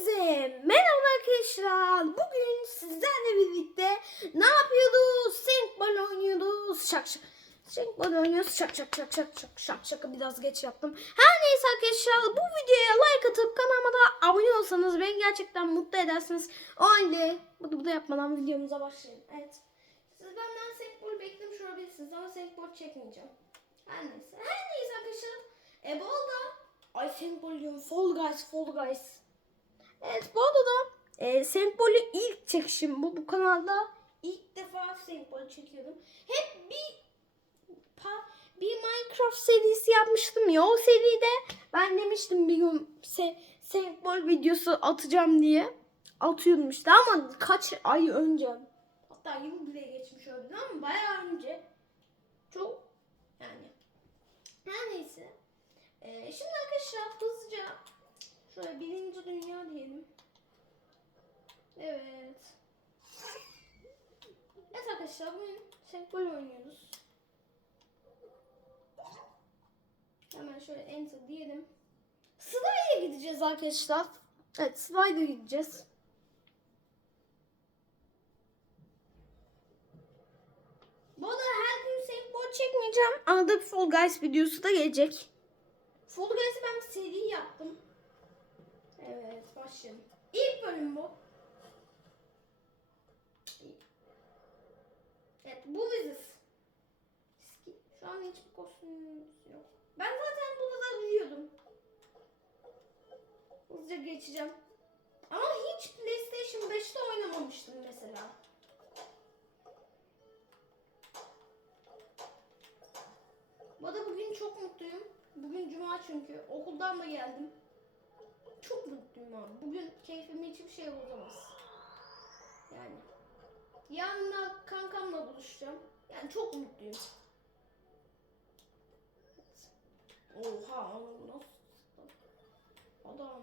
Hepinize merhaba arkadaşlar. Bugün sizlerle birlikte ne yapıyoruz? Senkball oynuyoruz. Şak şak. Senkball oynuyoruz. Şak şak şak şak şak şak şaka biraz geç yaptım. Her neyse arkadaşlar bu videoya like atıp kanalıma da abone olsanız beni gerçekten mutlu edersiniz. O halde bunu da yapmadan videomuza başlayalım. Evet. Siz benden senkball beklemiş olabilirsiniz ama senkball çekmeyeceğim. Her neyse. Her neyse arkadaşlar. E bu arada Ay senkball diyorum. Fall Guys, Fall Guys. Evet bu arada e, Senkbol'ü ilk çekişim bu. Bu kanalda ilk defa Senkbol çekiyorum. Hep bir pa- bir Minecraft serisi yapmıştım ya. O seride ben demiştim bir gün se Senkbol videosu atacağım diye. Atıyordum işte ama kaç ay önce. Hatta yıl bile geçmiş oldu ama bayağı önce. Çok yani. Her neyse. Ee, şimdi arkadaşlar hızlıca şöyle birinci dünya diyelim. Evet. Evet arkadaşlar bugün senkbol oynuyoruz. Hemen şöyle enter diyelim. Sırayla gideceğiz arkadaşlar. Evet sırayla gideceğiz. Bu arada her gün senkbol çekmeyeceğim. Arada bir Fall Guys videosu da gelecek. Fall Guys'ı ben bir seri yaptım. Evet başlayalım. İlk bölüm bu. Evet bu biziz. Şu an hiçbir kostümümüz yok. Ben zaten bunu da biliyordum. Hızlıca geçeceğim. Ama hiç PlayStation 5'te oynamamıştım mesela. Bu arada bugün çok mutluyum. Bugün cuma çünkü. Okuldan da geldim. Abi. Bugün keyfimi hiçbir şey bozamaz. Yani. Yarın kankamla buluşacağım. Yani çok mutluyum. Oha nasıl? Adam.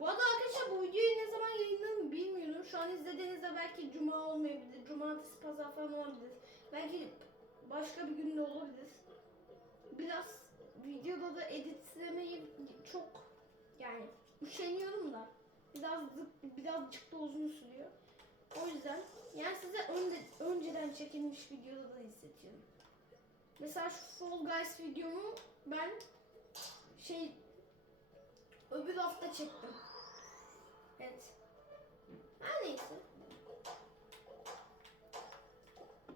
Bu arada arkadaşlar bu videoyu ne zaman yayınlarım bilmiyorum. Şu an izlediğinizde belki cuma olmayabilir. Cumartesi, pazar falan olabilir. Belki başka bir günde olabilir. Biraz videoda da editlemeyi çok yani üşeniyorum da biraz birazcık da uzun sürüyor. O yüzden yani size önde, önceden çekilmiş videoda da izletiyorum. Mesela şu Fall Guys videomu ben şey öbür hafta çektim. Evet. Her neyse.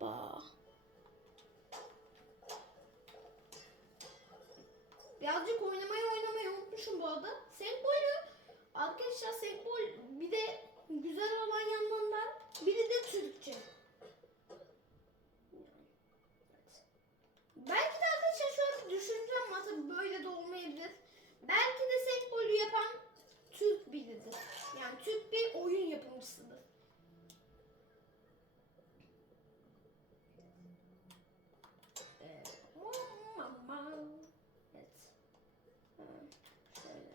Ba. Birazcık oynamayı oynamayı unutmuşum bu arada. Senkbol'ü arkadaşlar Senkbol bir de güzel olan yanlarından biri de Türkçe. Belki de arkadaşlar şöyle düşüneceğim ama böyle de olmayabilir. Belki de Senkbol'ü yapan Türk biridir. Yani Türk bir oyun yapımcısıdır. Ee, mama. Evet. Ha, şöyle.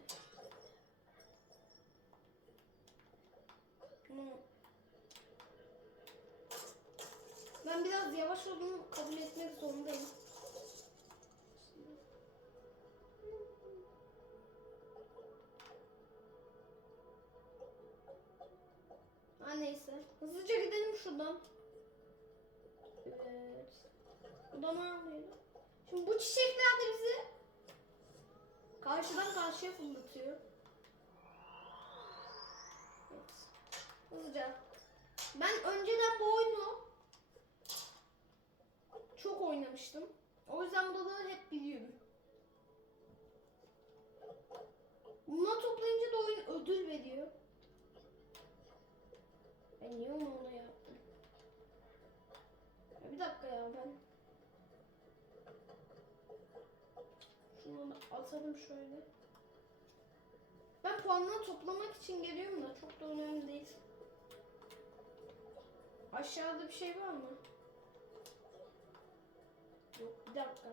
Bunu- Ben biraz yavaş olduğumu kabul etmek zorundayım. Ha neyse. Hızlıca gidelim şuradan. Evet. Buradan almayalım. Şimdi bu çiçekler de bizi karşıdan karşıya fırlatıyor. Evet. Hızlıca. Ben önceden bu oyunu çok oynamıştım. O yüzden buraları hep biliyorum. Bunlar toplayınca da oyun ödül veriyor. Ben niye onu ona yaptım? Ya bir dakika ya ben. Şunu atalım şöyle. Ben puanları toplamak için geliyorum da çok da önemli değil. Aşağıda bir şey var mı? Yok bir dakika.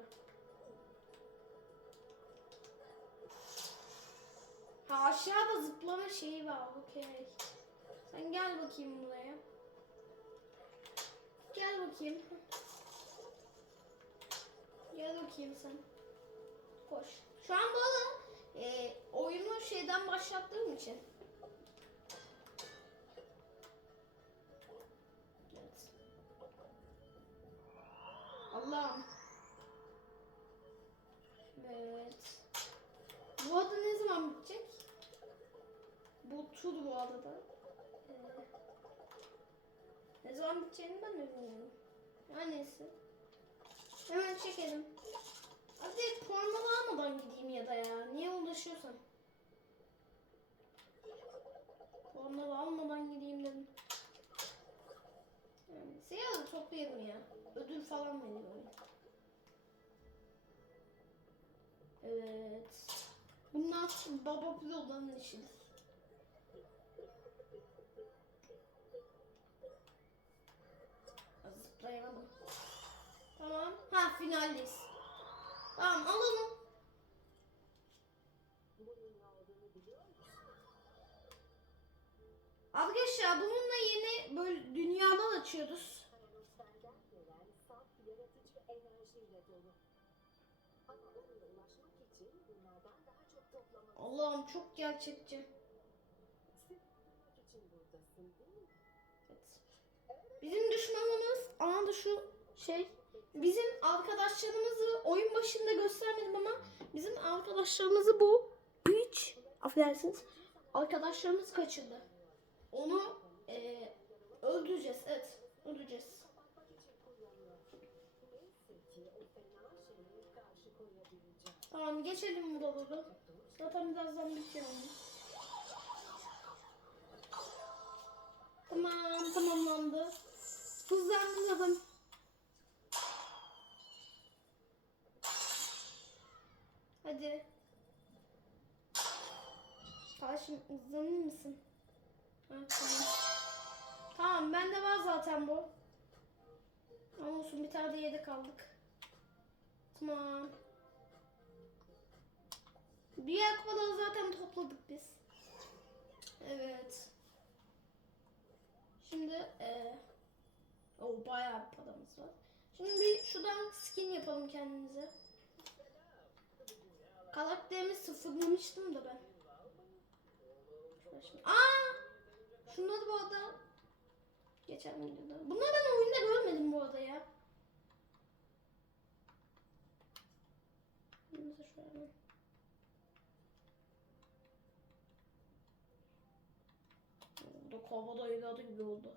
Ha aşağıda zıplama şeyi var. Okey. Sen gel bakayım buraya. Gel bakayım. Gel bakayım sen. Koş. Şu an ben başlattığım için. Evet. Allah'ım. Zaman biteceğini ben de bilmiyorum. Her neyse. Hemen çekelim. Hadi puanlama almadan gideyim ya da ya. Niye uğraşıyorsam. Puanlama almadan gideyim dedim. Yani siyah da toplayalım ya. Ödül falan veriyor. Evet. Bunlar baba pilotların işidir. Zıplayamadım. Tamam. Ha finaldeyiz. Tamam alalım. Arkadaşlar bununla yeni böyle dünyalar açıyoruz. Karanlıklardan gelen saf Bizim düşmanımız ana da şu şey bizim arkadaşlarımızı oyun başında göstermedim ama bizim arkadaşlarımızı bu üç affedersiniz arkadaşlarımız kaçırdı. Onu eee, öldüreceğiz. Evet, öldüreceğiz. Tamam geçelim buraları. Zaten birazdan bitiyor. Tamam tamamlandı. Hızlandıralım. Hadi. Karşım hızlanır mısın? Ha, tamam. Tamam bende var zaten bu. Ama olsun bir tane de yedek kaldık. Tamam. Diğer kupaları zaten topladık biz. Evet. Şimdi eee o bayağı bir paramız var. Şimdi bir şuradan skin yapalım kendimize. Karakterimi sıfırlamıştım da ben. Şimdi- Aa! Şunları bu arada geçen videoda. Bunları ben oyunda görmedim bu arada ya. Şöyle. Burada kovada evladı gibi oldu.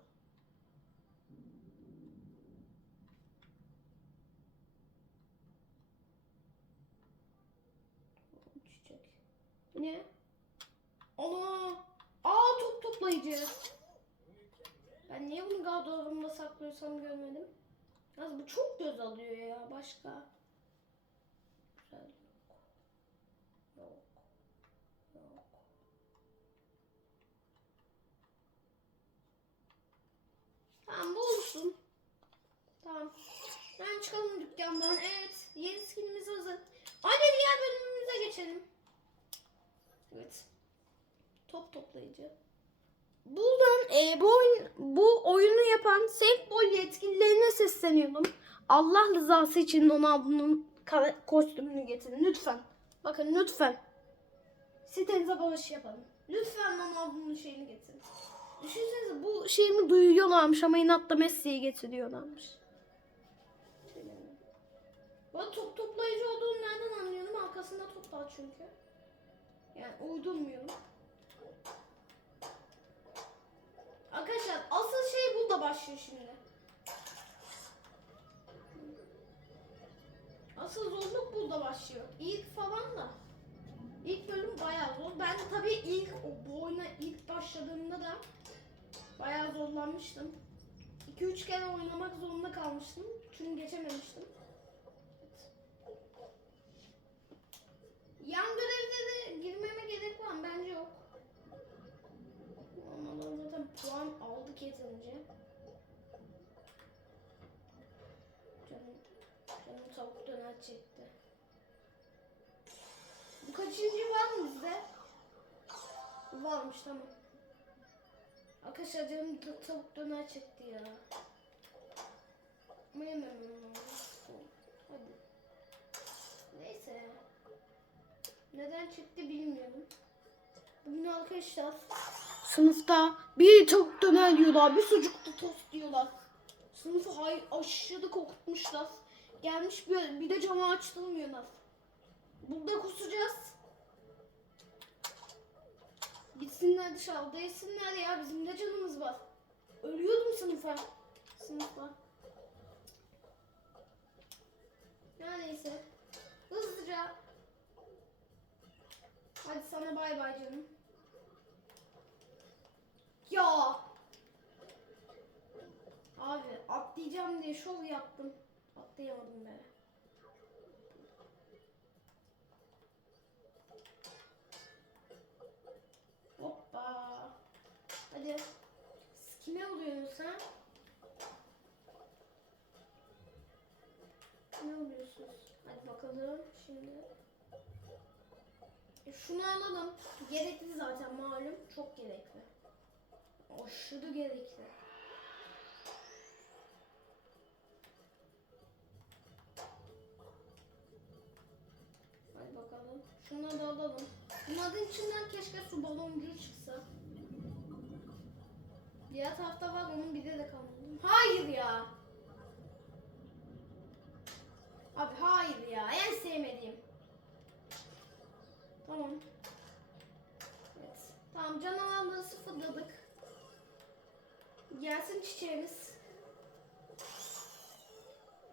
Ne? Ana! Aa top toplayıcı. Ben niye bunu gardırobumda saklıyorsam görmedim. Yalnız bu çok göz alıyor ya başka. Güzel yok. Yok. Tamam bu olsun. Tamam. Hemen çıkalım dükkandan. Evet. Yeni skinimiz hazır. Hadi diğer bölümümüze geçelim. Evet. Top toplayıcı. Buradan e, bu, oyun, bu oyunu yapan Senkbol yetkililerine sesleniyorum. Allah rızası için ona bunun kostümünü getirin lütfen. Bakın lütfen. Sitenize bağış yapalım. Lütfen bana bunun şeyini getirin. Düşünsenize bu şeyimi duyuyorlarmış ama inatla Messi'yi getiriyorlarmış. Bu top toplayıcı olduğunu nereden anlıyorum? Arkasında top var çünkü. Yani uydurmuyorum. Arkadaşlar asıl şey burada başlıyor şimdi. Asıl zorluk burada başlıyor. İlk falan da. İlk bölüm bayağı zor. Ben tabii ilk bu oyuna ilk başladığımda da bayağı zorlanmıştım. 2-3 kere oynamak zorunda kalmıştım. Çünkü geçememiştim. Yan puan aldık yeterince. Canım, canım tavuk döner çekti. Bu kaçıncı var mı bizde? Varmış tamam. Arkadaşlar canım ta- tavuk döner çekti ya. Ama yemem. Hadi. Neyse. Neden çıktı bilmiyorum. Bugün arkadaşlar sınıfta bir tavuk döner diyorlar, bir sucuklu tost diyorlar. Sınıfı hay aşırı kokutmuşlar. Gelmiş bir, bir de camı açtırmıyorlar. Burada kusacağız. Gitsinler dışarıda yesinler ya bizim de canımız var. Ölüyordum sınıfa. Sınıfta. Ya neyse. Hızlıca. Hadi sana bay bay canım. Ya. Abi atlayacağım diye şov yaptım. Atlayamadım be. Hoppa. Hadi. Siz kime vuruyorsun sen? Ne oluyorsunuz? Hadi bakalım şimdi. E, Şunu alalım. Gerekli zaten malum. Çok gerekli. Aşırı gerekli. Hadi bakalım. Şunları da alalım. Bunların içinden keşke su baloncuğu çıksa. Diğer tarafta var onun bir de de kalmadı. Hayır ya. Abi hayır ya. En sevmediğim. Tamam. Evet. Tamam canavarlığı sıfırladık. Gelsin çiçeğimiz.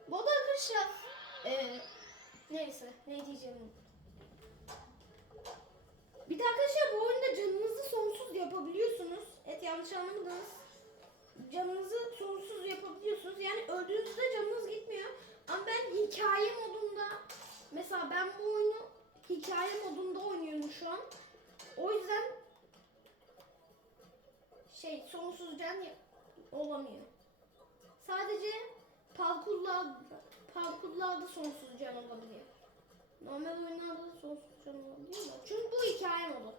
Bu da arkadaşlar. Ee, neyse. Ne diyeceğim. Bir de arkadaşlar bu oyunda canınızı sonsuz yapabiliyorsunuz. Evet yanlış anlamadınız. Canınızı sonsuz yapabiliyorsunuz. Yani öldüğünüzde canınız gitmiyor. Ama ben hikaye modunda mesela ben bu hikaye modunda oynuyorum şu an. O yüzden şey sonsuz can ya- olamıyor. Sadece parkurlarda parkurlarda sonsuz can olabiliyor. Normal oyunlarda da sonsuz can olabiliyor da. Çünkü bu hikaye modu.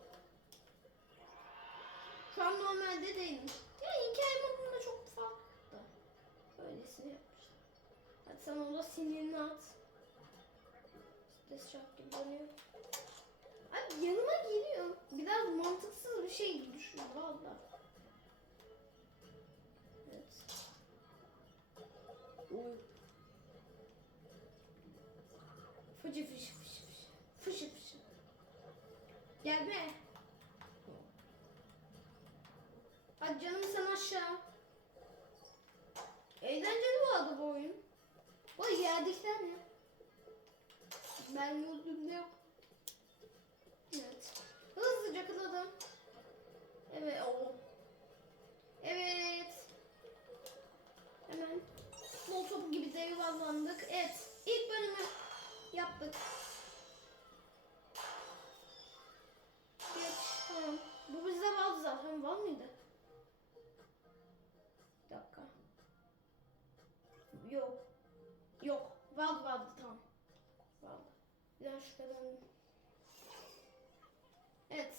Şu an normalde değilim. Yani hikaye modunda çok farklı. Öylesine yapmışlar. Hadi sen orada sinirini at. Stres şak gibi dönüyor. Abi yanıma geliyor. Biraz mantıksız bir şey düşün valla. Evet. Oy. Fıcı fışı fışı fışı. Fışı fışı. Gel be. Hadi canım sen aşağı. Eğlenceli bu arada bu oyun. Bu yerdikler ne? Ben gördüğümde yok. Hızlıca kıladım. Evet. O. Evet. Hemen bol topu gibi de yuvarlandık. Evet. ilk bölümü yaptık. Geç. Tamam. Bu bizde vardı zaten. Var mıydı? Bir dakika. Yok. Yok. Vardı. Vardı. Bir daha şüphelendim. Evet.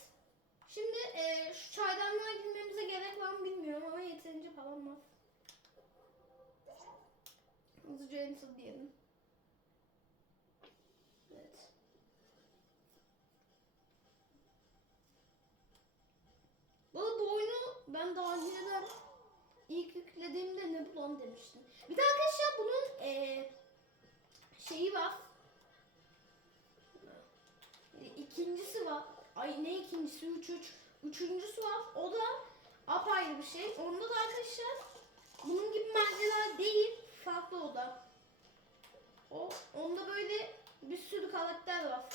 Şimdi eee şu çaydanlığa girmemize gerek var mı bilmiyorum ama yeterince param var. Hızlıca enter diyelim. Evet. Bu bu oyunu ben daha önceden ilk yüklediğimde ne bulan demiştim. Bir de arkadaşlar bunun eee, şeyi var. İkincisi var. Ay ne ikincisi? Üç, üç. Üçüncüsü var. O da apayrı bir şey. Onda da arkadaşlar bunun gibi merceler değil. Farklı o da. O, onda böyle bir sürü karakter var.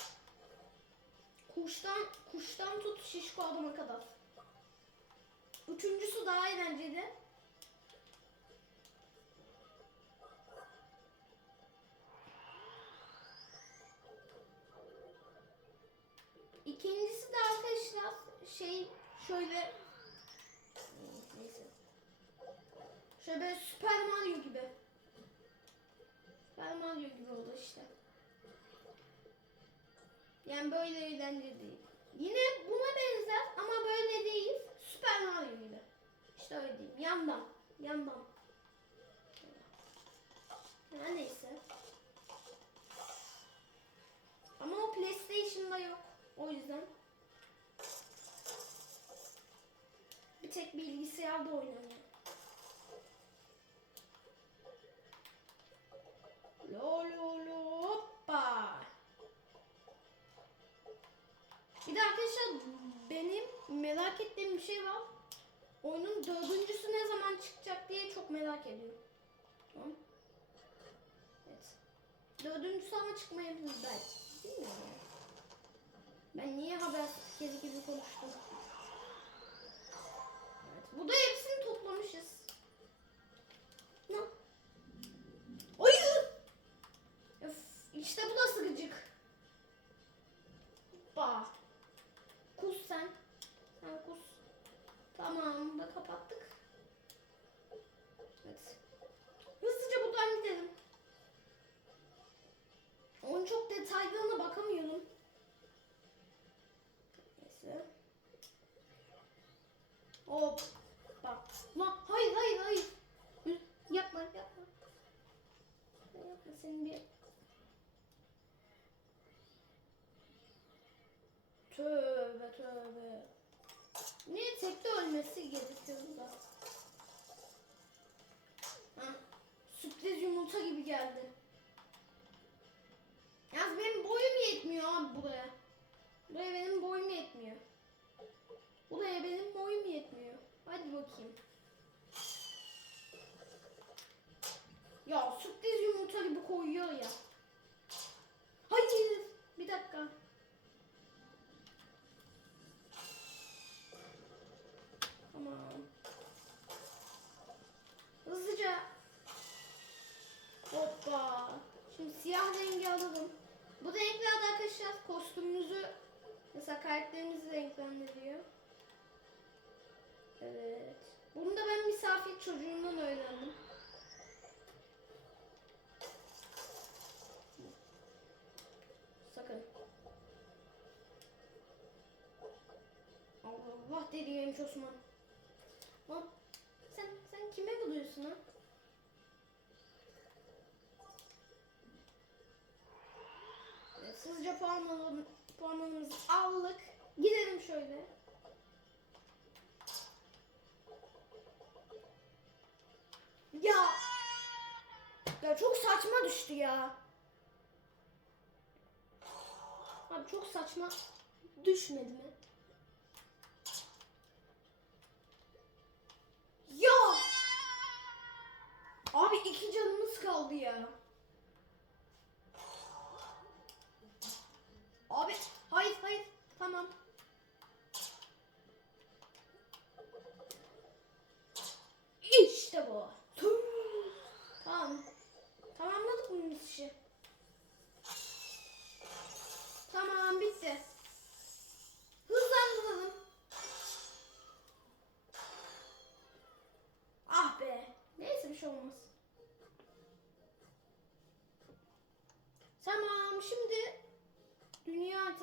Kuştan, kuştan tut şişko adama kadar. Üçüncüsü daha eğlenceli. Şey şöyle neyse. Şöyle böyle Super Mario gibi. Super Mario gibi oldu işte. Yani böyle eğlenceli değil. Yine buna benzer ama böyle değil. Super Mario gibi. İşte öyle diyeyim. Yandan. Yandan. Her neyse. Ama o PlayStation'da yok. O yüzden. Bilgisayarda oynanıyor. Lo lo lo hoppa. Bir de arkadaşlar benim merak ettiğim bir şey var. Oyunun dördüncüsü ne zaman çıkacak diye çok merak ediyorum. Tamam. Evet. Dördüncüsü ama çıkmayabilir belki. Bilmiyorum. Ben niye haber spikeri gibi konuştum? Bu da hepsini toplamışız. Ne? Hayır! Öf, işte bu da sıkıcık. Hoppa. Kus sen. Sen kus. Tamam da kapattık. Evet. Hızlıca buradan gidelim. Onun çok detaylarına bakamıyorum. Neyse. Hop. Bak. Lan hayır hayır hayır. Hı, Yapma yapma. Yapma senin bir. Tövbe tövbe. Niye tekte ölmesi gerekiyor da? Hah, Sürpriz yumurta gibi geldi. Yalnız benim boyum yetmiyor abi buraya. Buraya benim boyum yetmiyor. Buraya benim boyum yetmiyor. Hadi bakayım. Ya sürpriz yumurta gibi koyuyor ya. Hayır. Bir dakika. Tamam. Hızlıca. Hoppa. Şimdi siyah rengi alalım. Bu renklerde arkadaşlar kostümümüzü mesela karakterimizi renklendiriyor. Evet. Bunu da ben misafir çocuğundan öğrendim. Sakın. Allah dedi genç Osman. Lan sen sen kime buluyorsun ha? Hızlıca puanlarımızı, puanlarımızı aldık. Gidelim şöyle. Ya. Ya çok saçma düştü ya. Abi çok saçma düşmedi mi? Canımız kaldı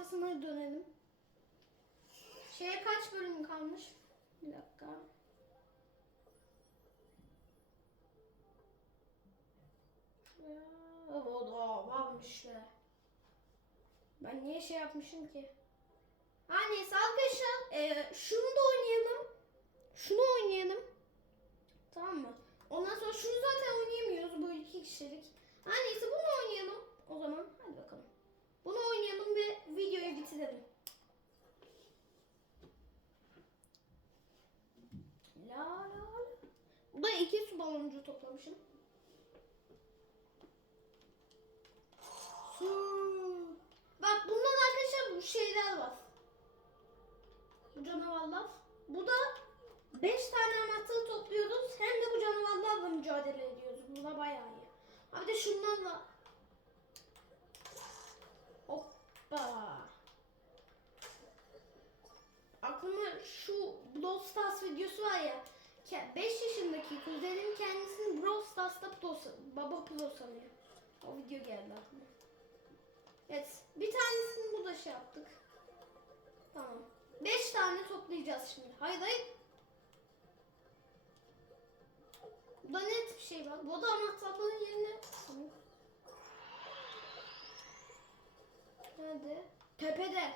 haritasına dönelim. Şeye kaç bölüm kalmış? Bir dakika. Şuraya. O da varmış be. Ben niye şey yapmışım ki? Ha neyse arkadaşlar e, şunu da oynayalım. Şunu oynayalım. Tamam mı? Ondan sonra şunu zaten oynayamıyoruz bu iki kişilik. Ha neyse bunu oynayalım. O zaman hadi bakalım. Bunu oynayalım ve videoyu bitirelim. La la la. Bu da iki su baloncuğu toplamışım. Su. Bak bundan arkadaşlar bu şeyler var. Bu canavarlar. Bu da 5 tane anahtarı topluyoruz. Hem de bu canavarlarla mücadele ediyoruz. Bu da bayağı iyi. Abi de şunlarla. Hoppa. Aklıma şu Brawl Stars videosu var ya. 5 yaşındaki kuzenim kendisini Brawl Stars'ta pro, baba pro sanıyor. O video geldi aklıma. Evet. Bir tanesini burada şey yaptık. Tamam. 5 tane toplayacağız şimdi. Hayır hayır. Burada net bir şey var. Bu da anahtarların yerine. Tamam. Nerede? Tepede.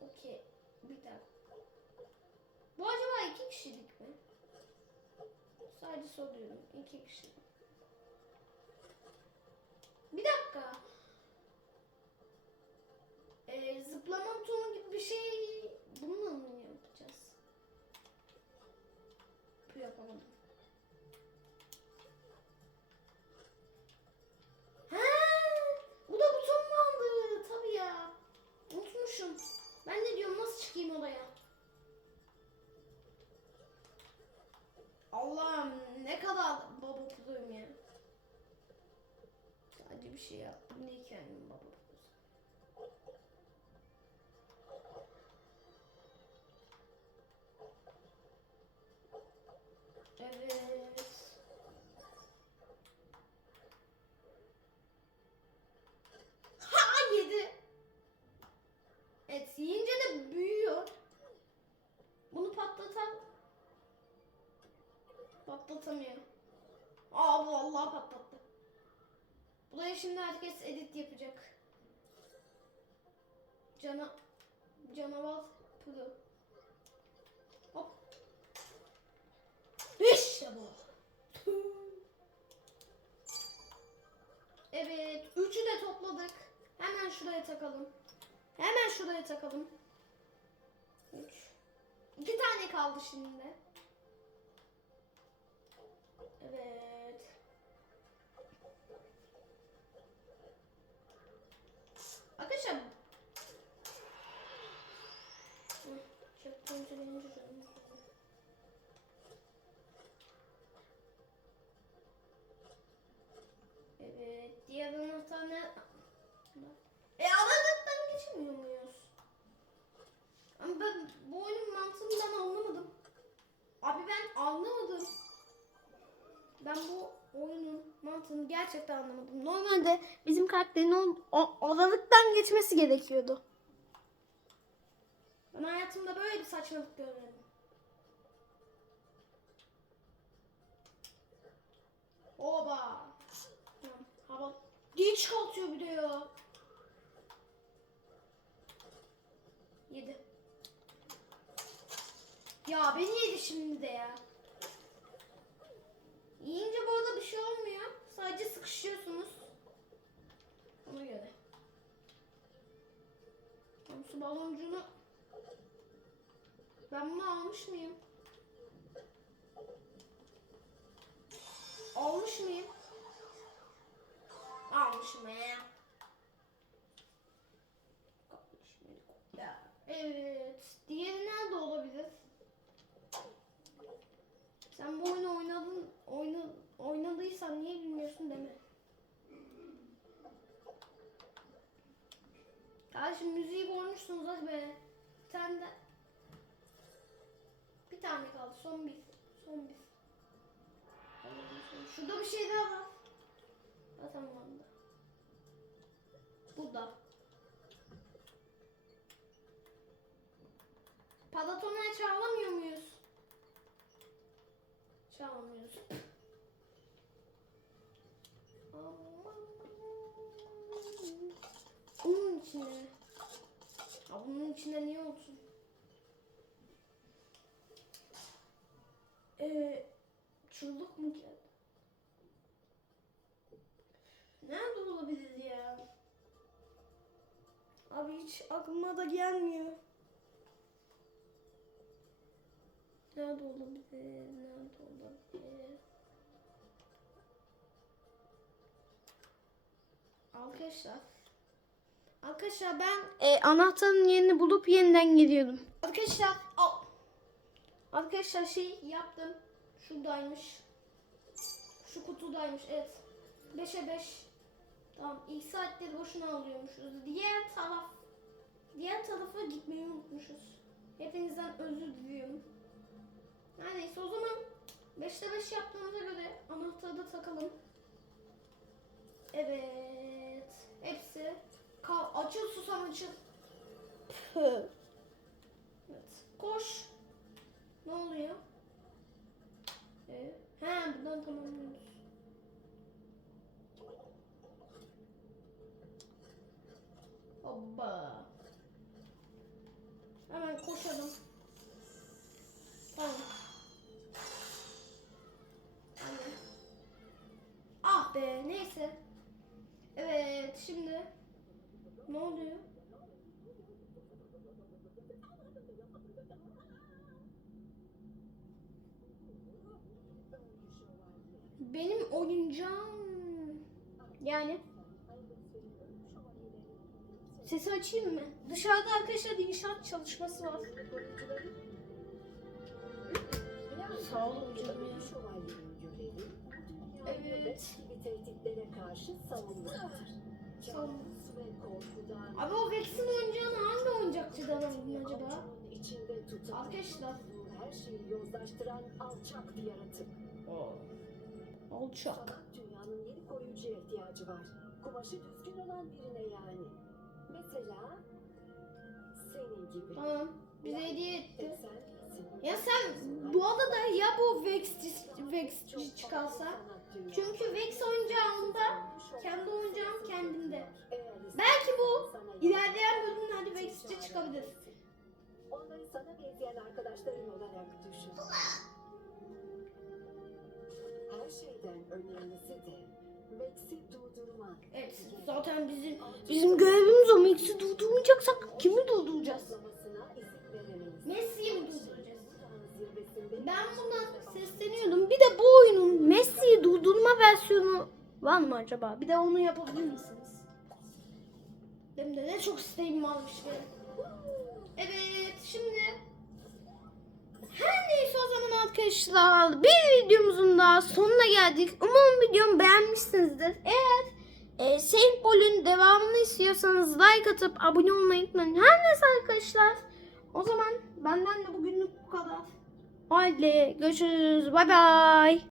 Okey. Bir dakika. Bu acaba iki kişilik mi? Sadece soruyorum. İki kişi. Bir dakika. Ee, zıplama butonu gibi bir şey bununla mı yapacağız? Yapamadım. Patlatamıyor. Aa bu vallahi patlattı. Buraya şimdi herkes edit yapacak. Cana canavar pro. Hop. İşte bu. Evet, üçü de topladık. Hemen şuraya takalım. Hemen şuraya takalım. Üç. İki tane kaldı şimdi. Abi ben anlamadım. Ben bu oyunun mantığını gerçekten anlamadım. Normalde bizim karakterin o, o geçmesi gerekiyordu. Ben hayatımda böyle bir saçmalık görmedim. Oba. Hava diye çıkartıyor bir de ya. Yedi. Ya beni yedi şimdi de ya. Yiyince bu arada bir şey olmuyor. Sadece sıkışıyorsunuz. Ona göre. Tam su baloncuğunu ben bunu almış mıyım? Almış mıyım? Almışım ya. Evet. Diğeri nerede olabilir? Sen bu oyunu oynadın, oyna, oynadıysan niye bilmiyorsun deme. Kardeşim müziği koymuşsunuz hadi be. Bir tane de. Bir tane kaldı. Son bir. Son bir. Şurada bir şey daha var. Tamam da. Burada. Palatona'ya çağlamıyor muyuz? Çalmıyoruz. Bunun içine. Ha bunun içinde niye olsun? Ee, çığlık mı geldi? Nerede olabilir ya? Abi hiç aklıma da gelmiyor. Nerede olabilir? Nerede olabilir? Arkadaşlar. Arkadaşlar ben e, anahtarın yerini bulup yeniden geliyorum. Arkadaşlar al. Arkadaşlar şey yaptım. Şuradaymış. Şu kutudaymış evet. 5'e 5. Tamam ilk saatleri boşuna alıyormuşuz. Diğer taraf diğer tarafa gitmeyi unutmuşuz. Hepinizden özür diliyorum. Neredeyse o zaman 5'te 5 yaptığımıza göre anahtarı da takalım. Evet. Hepsi. Ka açıl susam açıl. Evet. Koş. Ne oluyor? Ee, he buradan tamamlıyoruz. Hoppa. Hemen koşalım. Tamam. Ee, neyse. Evet şimdi ne oluyor? Benim oyuncağım yani Sesi açayım mı? Dışarıda arkadaşlar inşaat çalışması var. Sağ olun canım. Evet gibi tehditlere karşı savunmaktır. Savunma. Kabus ve korkudan Abi o Vex'in oyuncağını hangi oyuncakçıdan aldın acaba? içinde tutan, Arkadaşlar. her şeyi yozlaştıran alçak bir yaratık. Olçak. Sanat dünyanın yeni koruyucuya ihtiyacı var. Kumaşı düzgün olan birine yani. Mesela senin gibi. Tamam. Bize hediye etti. Ya sen bu arada ya bu Vex'ci Vex'ci çıkarsa? Çünkü Vex oyuncağında kendi oyuncağım kendimde. Belki bu ilerleyen bölümlerde Vex'ci çıkabilir. Onları sana benzeyen arkadaşların olarak düşün. Her şeyden önemlisi de Max'i durdurmak. Evet zaten bizim bizim görevimiz o. Max'i durdurmayacaksak kimi durduracağız? Messi'yi mi durduracağız? Ben buna sesleniyordum. Bir de bu oyunun Messi'yi durdurma versiyonu var mı acaba? Bir de onu yapabilir misiniz? Benim de ne çok isteğim varmış. Evet şimdi her neyse o zaman arkadaşlar bir videomuzun daha sonuna geldik. Umarım videomu beğenmişsinizdir. Eğer e, Saint Paul'un devamını istiyorsanız like atıp abone olmayı unutmayın. Her neyse arkadaşlar o zaman benden de bugünlük bu kadar. Haydi görüşürüz. Bay bay.